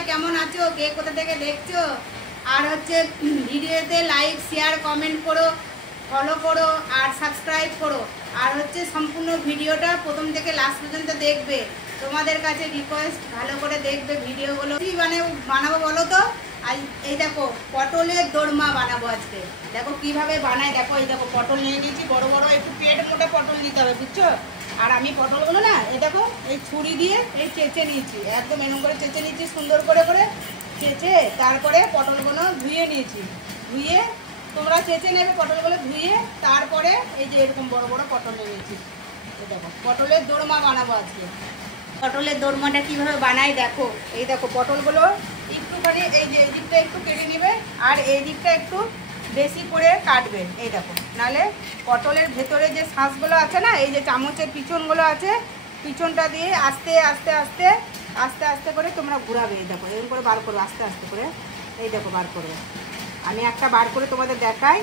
সবাই কেমন আছো, কে কোথা থেকে দেখছো? আর হচ্ছে ভিডিওতে লাইক শেয়ার কমেন্ট করো, ফলো করো আর সাবস্ক্রাইব করো। আর হচ্ছে সম্পূর্ণ ভিডিওটা প্রথম থেকে লাস্ট পর্যন্ত দেখবে। তোমাদের কাছে রিকোয়েস্ট, ভালো করে দেখবে ভিডিওগুলো। কি বানাবো বলো তো? আজ এই দেখো পটলের দোরমা বানাবো আজকে। দেখো কিভাবে বানাই, দেখো এই দেখো পটল নিয়ে নিয়েছি, বড় বড় একটু পেট মোটা পটল দিতে হবে, বুঝছো? আর আমি পটলগুলো না এই দেখো এই ছুরি দিয়ে এই চেঁচে নিয়েছি, একদম এরকম করে চেঁচে নিয়েছি, সুন্দর করে করে চেঁচে তারপরে পটলগুলো ধুয়ে নিয়েছি। ধুয়ে তোমরা চেঁচে নেবে পটলগুলো ধুয়ে, তারপরে এই যে এরকম বড় বড় পটল নিয়েছি। এই দেখো পটলের দোরমা বানাবো আজকে। পটলের দোরমাটা কীভাবে বানাই দেখো। এই দেখো পটলগুলো একটুখানি এই যে এই দিকটা একটু কেটে নেবে আর এই দিকটা একটু বেশি করে কাটবে। এই দেখো, নাহলে পটলের ভেতরে যে শাঁসগুলো আছে না, এই যে চামচের পিছনগুলো আছে, পিছনটা দিয়ে আস্তে আস্তে আস্তে আস্তে আস্তে করে তোমরা ঘুরাবে। এই দেখো এরকম করে বার করবে আস্তে আস্তে করে। এই দেখো বার করবে, আমি একটা বার করে তোমাদের দেখাই,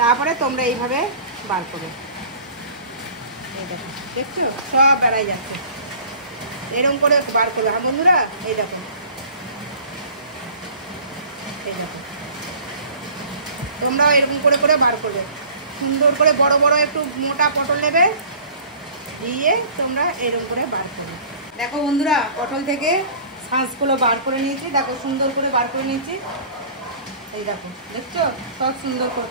তারপরে তোমরা এইভাবে বার করবে। এই দেখো দেখছো সব বেড়াই যাচ্ছে, এরকম করে বার করবে। হ্যাঁ বন্ধুরা, এই দেখো এই দেখো তোমরাও এরকম করে করে বার করবে। সুন্দর করে বড় বড় একটু মোটা পটল নেবে, দিয়ে তোমরা এরকম করে বার করবে। দেখো বন্ধুরা, পটল থেকে শাঁসগুলো বার করে নিয়েছি, দেখো সুন্দর করে বার করে নিয়েছি। এই দেখো দেখছো সব সুন্দর করে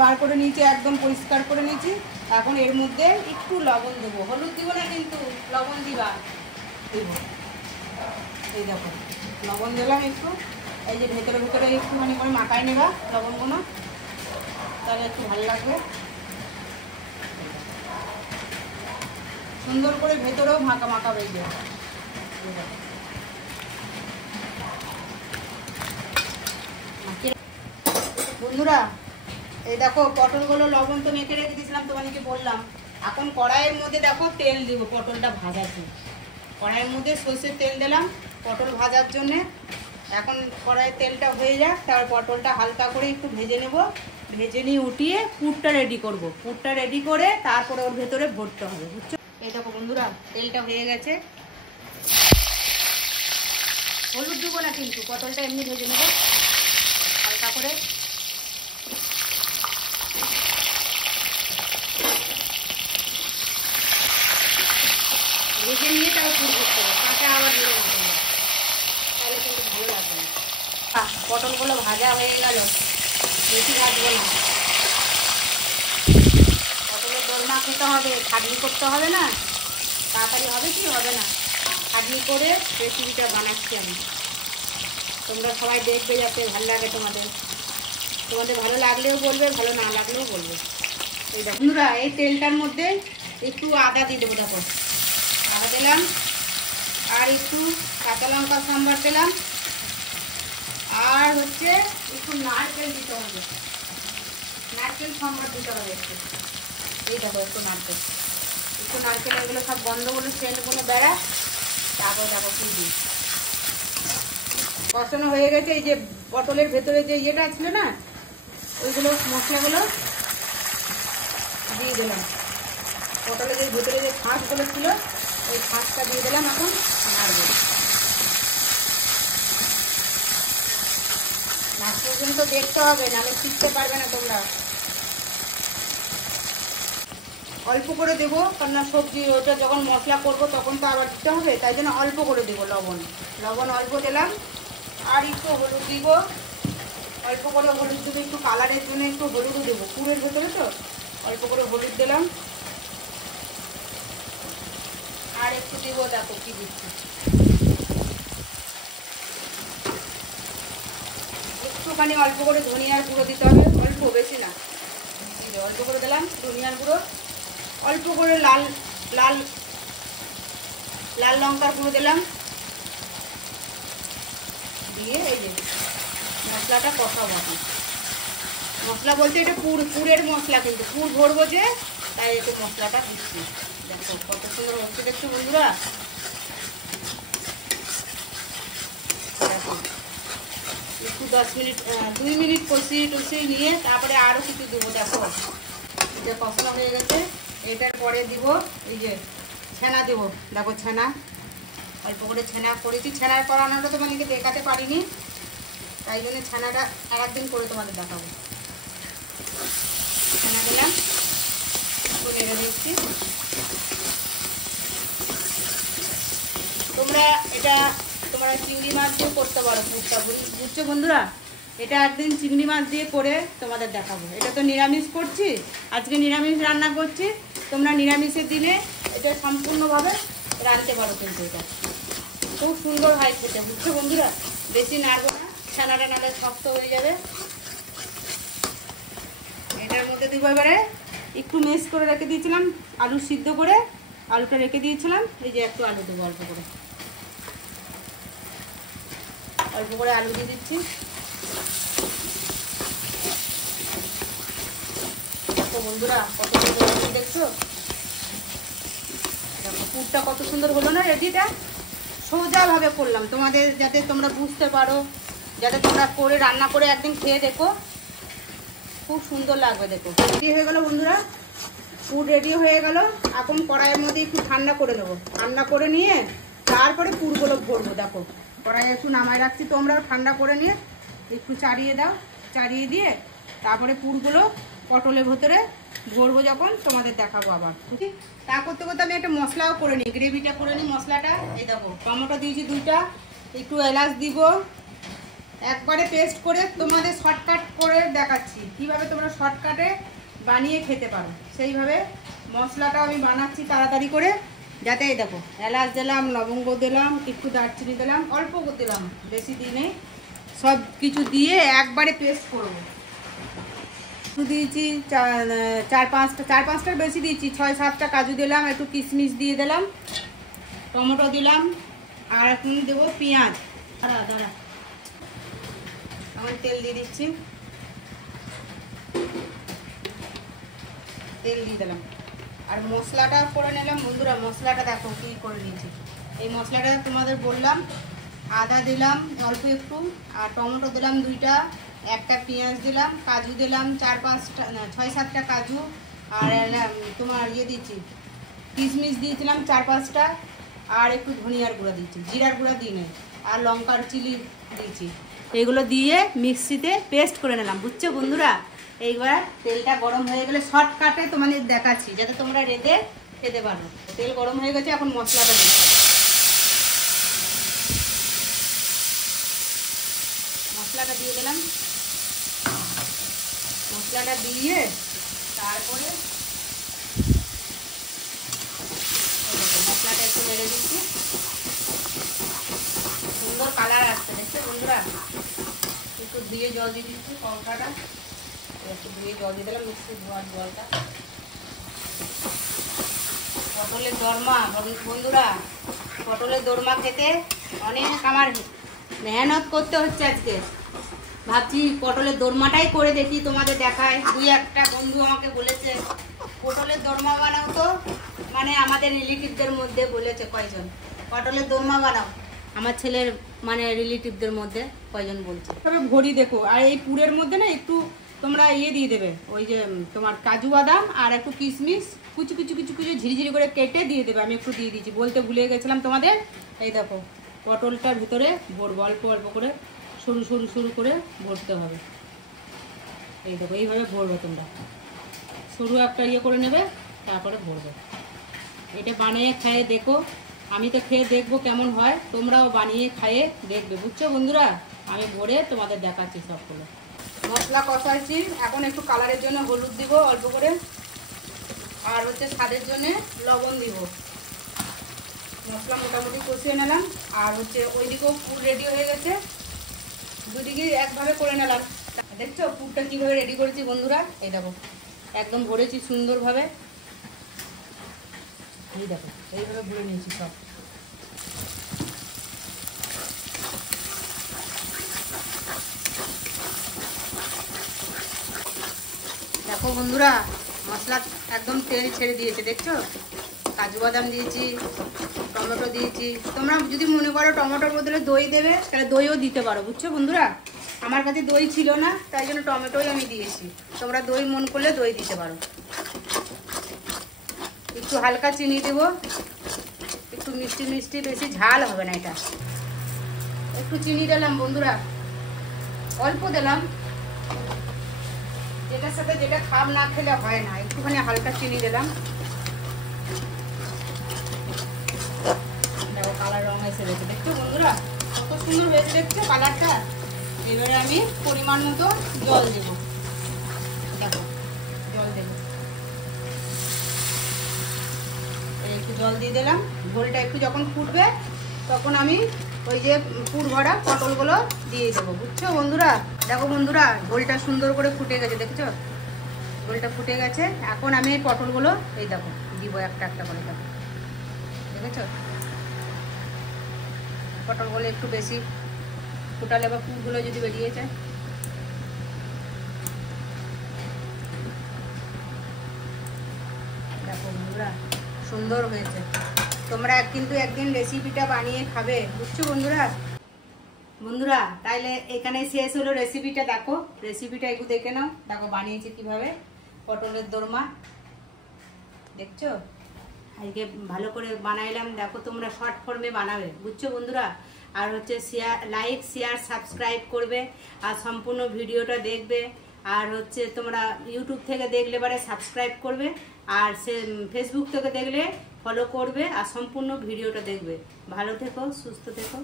বার করে নিয়েছি, একদম পরিষ্কার করে নিয়েছি। এখন এর মধ্যে একটু লবণ দেবো, হলুদ দিব না কিন্তু লবণ দিবা দেব। এই দেখো লবণ দিলাম একটু, এই যে ভেতরে ভেতরে একটুখানি করে মাখায় নেবা লবণগুলো, তাহলে একটু ভালো লাগবে। সুন্দর করে ভেতরেও মাখা মাখা বেরিয়ে যাবে। বন্ধুরা এই দেখো পটলগুলো লবণ তো মেখে রেখে দিয়েছিলাম, তোমাদেরকে বললাম। এখন কড়াইয়ের মধ্যে দেখো তেল দিব পটলটা ভাজার জন্য। কড়াইয়ের মধ্যে সরষের তেল দিলাম পটল ভাজার জন্যে। এখন কড়াইয়ের তেলটা হয়ে যাক, তারপর পটলটা হালকা করে একটু ভেজে নেব। ভেজে নিয়ে উঠিয়ে পুরটা রেডি করব। পুরটা রেডি করে তারপরে ওর ভেতরে ভরতে হবে, বুঝছো? এই দেখো বন্ধুরা তেলটা হয়ে গেছে। হলুদ দেবো না কিন্তু, পটলটা এমনি ভেজে নেব হালকা করে। ভেজে নিয়ে তাও পুর করতে হবে, কাঁচা আবার ধরে মতো না, তাহলে কিন্তু ভালো লাগবে না। পটলগুলো ভাজা হয়ে গেল, বেশি ভাজবো না। পটলের দোরমা খেতে হবে, খাটনি করতে হবে না, তাড়াতাড়ি হবে কি হবে না। খাটনি করে রেসিপিটা বানাচ্ছি আমি, তোমরা সবাই দেখবে যাতে ভালো লাগে তোমাদের। তোমাদের ভালো লাগলেও বলবে, ভালো না লাগলেও বলবে। এই দেখো বন্ধুরা, এই তেলটার মধ্যে একটু আদা দিয়ে দেবো। দেখো আদা দিলাম, আর একটু কাঁচা লঙ্কা সাম্বার দিলাম, আর হচ্ছে একটু নারকেল দিতে হবে, নারকেল সাম্বার দিতে হবে একটু। এই দেখো একটু নারকেল, একটু নারকেল, এগুলো সব গন্ধগুলো সেন্টগুলো বেড়া। তারপর দেখো কি দিই, কষানো হয়ে গেছে। এই যে পটলের ভেতরে যে ইয়েটা ছিল না, ওইগুলো মশলাগুলো দিয়ে দিলাম। পটলের যে ভেতরে যে ফাঁসগুলো ছিল ওই ফাঁসটা দিয়ে দিলাম। এখন নাড়বো, মাছ পর্যন্ত দেখতে হবে, নাহলে শিখতে পারবে না তোমরা। অল্প করে দেবো, কারণ সবজি ওটা যখন মশলা করবো তখন তো আবার দিতে হবে, তাই জন্য অল্প করে দেবো লবণ। লবণ অল্প দিলাম, আর একটু হলুদ দিব, অল্প করে হলুদ দেবো, একটু কালারের জন্য একটু হলুদও দেবো, পুরের ভেতরে তো অল্প করে হলুদ দিলাম। আর একটু দেবো, দেখো কি দিচ্ছি, একটুখানি অল্প করে ধনিয়ার গুঁড়ো দিতে হবে, অল্প, বেশি না। অল্প করে দিলাম ধনিয়ার গুঁড়ো, অল্প করে লাল লাল লাল লঙ্কার গুঁড়ো দিলাম, দিয়ে এই যে মশলাটা কষাবো। এখন মশলা বলতে এটা পুরের মশলা, কিন্তু পুর ভরবো যে, তাই একটু মশলাটা দিচ্ছি। দেখো কত সুন্দর হচ্ছে দেখছো বন্ধুরা। দেখো একটু 10 মিনিট 2 মিনিট কষিয়ে নিয়ে তারপরে আরও কিছু দেবো। দেখো যে কষানো হয়ে গেছে, এটার পরে দিব এই যে ছানা দেবো। দেখো ছানা অল্প করে ছানা করেছি। ছানার করানোটা তোমাদেরকে দেখাতে পারিনি, তাই জন্য ছানাটা আর একদিন করে তোমাদের দেখাবো। ছানা দিলাম, একটু নেড়ে দিচ্ছি। তোমরা এটা চিংড়ি মাছ দিয়ে করতে পারো পুরটা, বুঝছো বন্ধুরা? এটা একদিন চিংড়ি মাছ দিয়ে করে তোমাদের দেখাবো। এটা তো নিরামিষ করছি, আজকে নিরামিষ রান্না করছি। তোমরা নিরামিষের দিনে এটা সম্পূর্ণভাবে রাঁধতে পারো, কিন্তু এটা খুব সুন্দর হয় খেতে, বুঝছো বন্ধুরা? বেশি নাড়বো না, ছানাটা নাড়লে শক্ত হয়ে যাবে। এটার মধ্যে দিব এবারে একটু মেশ করে রেখে দিয়েছিলাম, আলু সিদ্ধ করে আলুটা রেখে দিয়েছিলাম। এই যে একটু আলু দেবো, অল্প করে আলু দিয়ে দিচ্ছি। বন্ধুরা কত সুন্দর দেখছো, পুরটা কত সুন্দর হলো না? রেডিটা সোজাভাবে করলাম তোমাদের, যাতে তোমরা বুঝতে পারো, যাতে তোমরা করে রান্না করে একদিন খেয়ে দেখো, খুব সুন্দর লাগবে। দেখো রেডি হয়ে গেল বন্ধুরা, পুর রেডি হয়ে গেল। এখন কড়াইয়ের মধ্যে একটু ঠান্ডা করে নেবো, ঠান্ডা করে নিয়ে তারপরে পুরগুলো ভরবো। দেখো কড়াই একটু নামায় রাখছি, তোমরাও ঠান্ডা করে নিয়ে একটু চাড়িয়ে দাও, চাড়িয়ে দিয়ে তারপরে পুরগুলো পটলের ভেতরে ভরবো, যখন তোমাদের দেখাবো আবার। তা করতে করতে আমি একটা মশলাও করে নিই, গ্রেভিটা করে নিই মশলাটা। এই দেখো টমেটো দিয়েছি 2টা, একটু এলাচ দিব, একবারে পেস্ট করে তোমাদের শর্টকাট করে দেখাচ্ছি কিভাবে তোমরা শর্টকাটে বানিয়ে খেতে পারো। সেইভাবে মশলাটাও আমি বানাচ্ছি তাড়াতাড়ি করে, যাতে এই দেখো এলাচ দিলাম, লবঙ্গ দিলাম, একটু দারচিনি দিলাম, অল্প দিলাম, বেশি দিনে সব কিছু দিয়ে একবারে পেস্ট করবো। দিয়েছি 4-5টার বেশি দিয়েছি, 6-7টা কাজু দিলাম, একটু কিশমিশ দিয়ে দিলাম, টমেটো দিলাম, আর এখন দেবো পেঁয়াজ। দাঁড়া আমার তেল দিয়ে দিচ্ছি, তেল দিয়ে দিলাম, আর মশলাটা করে নিলাম। বন্ধুরা মশলাটা দেখো কী করে নিয়েছি। এই মশলাটা তোমাদের বললাম, আদা দিলাম অল্প একটু, আর টমেটো দিলাম 2টা, একটা পেঁয়াজ দিলাম, কাজু দিলাম 6-7টা কাজু, আর তোমার দিয়েছি কিশমিশ দিয়েছিলাম 4-5টা, আর একটু ধনিয়ার গুঁড়া দিয়েছি, জিরার গুঁড়া দিই নাই, আর লঙ্কার চিলি দিয়েছি। এগুলো দিয়ে মিক্সিতে পেস্ট করে নিলাম, বুঝছো বন্ধুরা? এইবার তেলটা গরম হয়ে গেলে শর্টকাটে তোমাদের দেখাচ্ছি, যাতে তোমরা রেঁধে খেতে পারো। তেল গরম হয়ে গেছে, এখন মশলাটা দিই। মশলাটা দিয়ে দিলাম, মশলাটা দিয়ে তারপরে মশলাটা একটু নেড়ে দিচ্ছি, সুন্দর কালার আসছে, দেখছো বন্ধুরা? একটু দিয়ে জল দিয়ে দিচ্ছি, কলকাটা একটু দিয়ে জল দিয়ে দিলাম, মিক্সি ধোয়ার জলটা। পটলের দোরমা বন্ধুরা, পটলের দোরমা খেতে অনেক আমার মেহনত করতে হচ্ছে আজকে। ভাবছি পটলের দোরমাটাই করে দেখি, তোমাদের দেখায়। 2-1টা বন্ধু আমাকে বলেছে পটলের দোরমা বানাও, তো মানে আমাদের রিলেটিভদের মধ্যে বলেছে কয়জন পটলের দোরমা বানাও, আমার ছেলের মানে রিলেটিভদের মধ্যে কয়জন বলছে। তবে ভরি দেখো, আর এই পুরের মধ্যে না একটু তোমরা দিয়ে দেবে, ওই যে তোমার কাজু বাদাম আর একটু কিশমিশ কুচু ঝিরিঝিরি করে কেটে দিয়ে দেবে। আমি একটু দিয়ে দিয়েছি, বলতে ভুলে গেছিলাম তোমাদের। এই দেখো পটলটার ভিতরে ভরবো, অল্প করে সরু করে ভরতে হবে। এই দেখো এইভাবে ভরবে, তোমরা সরু একটা করে নেবে, তারপরে ভরবে। এটা বানিয়ে খেয়ে দেখো, আমি তো খেয়ে দেখবো কেমন হয়, তোমরাও বানিয়ে খাইয়ে দেখবে, বুঝছো বন্ধুরা? আমি ভরে তোমাদের দেখাচ্ছি সবগুলো। মশলা কষাইছি, এখন একটু কালারের জন্য হলুদ দিব অল্প করে, আর স্বাদের জন্য লবণ দিব। মশলা মোটামুটি কষিয়ে নিলাম, আর ওইদিকেও পুর রেডি হয়ে গেছে, দুদিকে একভাবে করে নিলাম। দেখছো পুরটা কীভাবে রেডি করেছি বন্ধুরা? এই দেখো একদম ভরেছি সুন্দরভাবে, এই দেখো এইভাবে ভরে নিয়েছি সব। দেখো বন্ধুরা মশলা একদম তেল ছেড়ে দিয়েছে, দেখছো? কাজু বাদাম দিয়েছি, টমেটো দিয়েছি। তোমরা যদি মনে করো টমেটোর বদলে দই দেবে, তাহলে দইও দিতে পারো, বুঝছো বন্ধুরা? আমার কাছে দই ছিল না, তাই জন্য টমেটোই আমি দিয়েছি। তোমরা দই মন করলে দই দিতে পারো। একটু হালকা চিনি দেবো, একটু মিষ্টি মিষ্টি, বেশি ঝাল হবে না এটা। একটু চিনি দিলাম বন্ধুরা, অল্প দিলাম, যেটার সাথে যেটা খাব না খেলে হয় না, একটুখানি হালকা চিনি দিলাম। দেখো কালার রং এসে গেছে, দেখছো বন্ধুরা কত সুন্দর হয়েছে, দেখছো কালারটা। এবারে আমি পরিমাণ মতো জল দেব, দেখো জল দেব, একটু জল দিয়ে দিলাম। ঝোলটা একটু যখন ফুটবে তখন আমি ওই যে পুর ভরা পটলগুলো দিয়ে দেবো, বুঝছো বন্ধুরা। দেখো বন্ধুরা ঝোলটা সুন্দর করে ফুটে গেছে, দেখছো ঝোলটা ফুটে গেছে। এখন আমি এই পটলগুলো এই দেখো দিব একটা একটা করে, দেখো দেখেছো পটলগুলো একটু বেশি ফুটালে বা পুরগুলো যদি বেরিয়ে যায়। দেখো বন্ধুরা সুন্দর হয়েছে, তোমরা কিন্তু একদিন রেসিপিটা বানিয়ে খাবে, বুঝছো বন্ধুরা। বন্ধুরা তাইলে এখানে শেষ হলো রেসিপিটা। দেখো রেসিপিটা একটু দেখে নাও, দেখো বানিয়েছি কিভাবে পটলের দোরমা, দেখছো আজকে ভালো করে বানাইলাম। দেখো তোমরা শর্ট ফর্মে বানাবে, বুঝছো বন্ধুরা। আর হচ্ছে লাইক শেয়ার সাবস্ক্রাইব করবে, আর সম্পূর্ণ ভিডিওটা দেখবে। আর হচ্ছে তোমরা ইউটিউব থেকে দেখলে পরে সাবস্ক্রাইব করবে, আর সে ফেসবুক থেকে দেখলে ফলো করবে, আর সম্পূর্ণ ভিডিওটা দেখবে। ভালো থেকো, সুস্থ থেকো।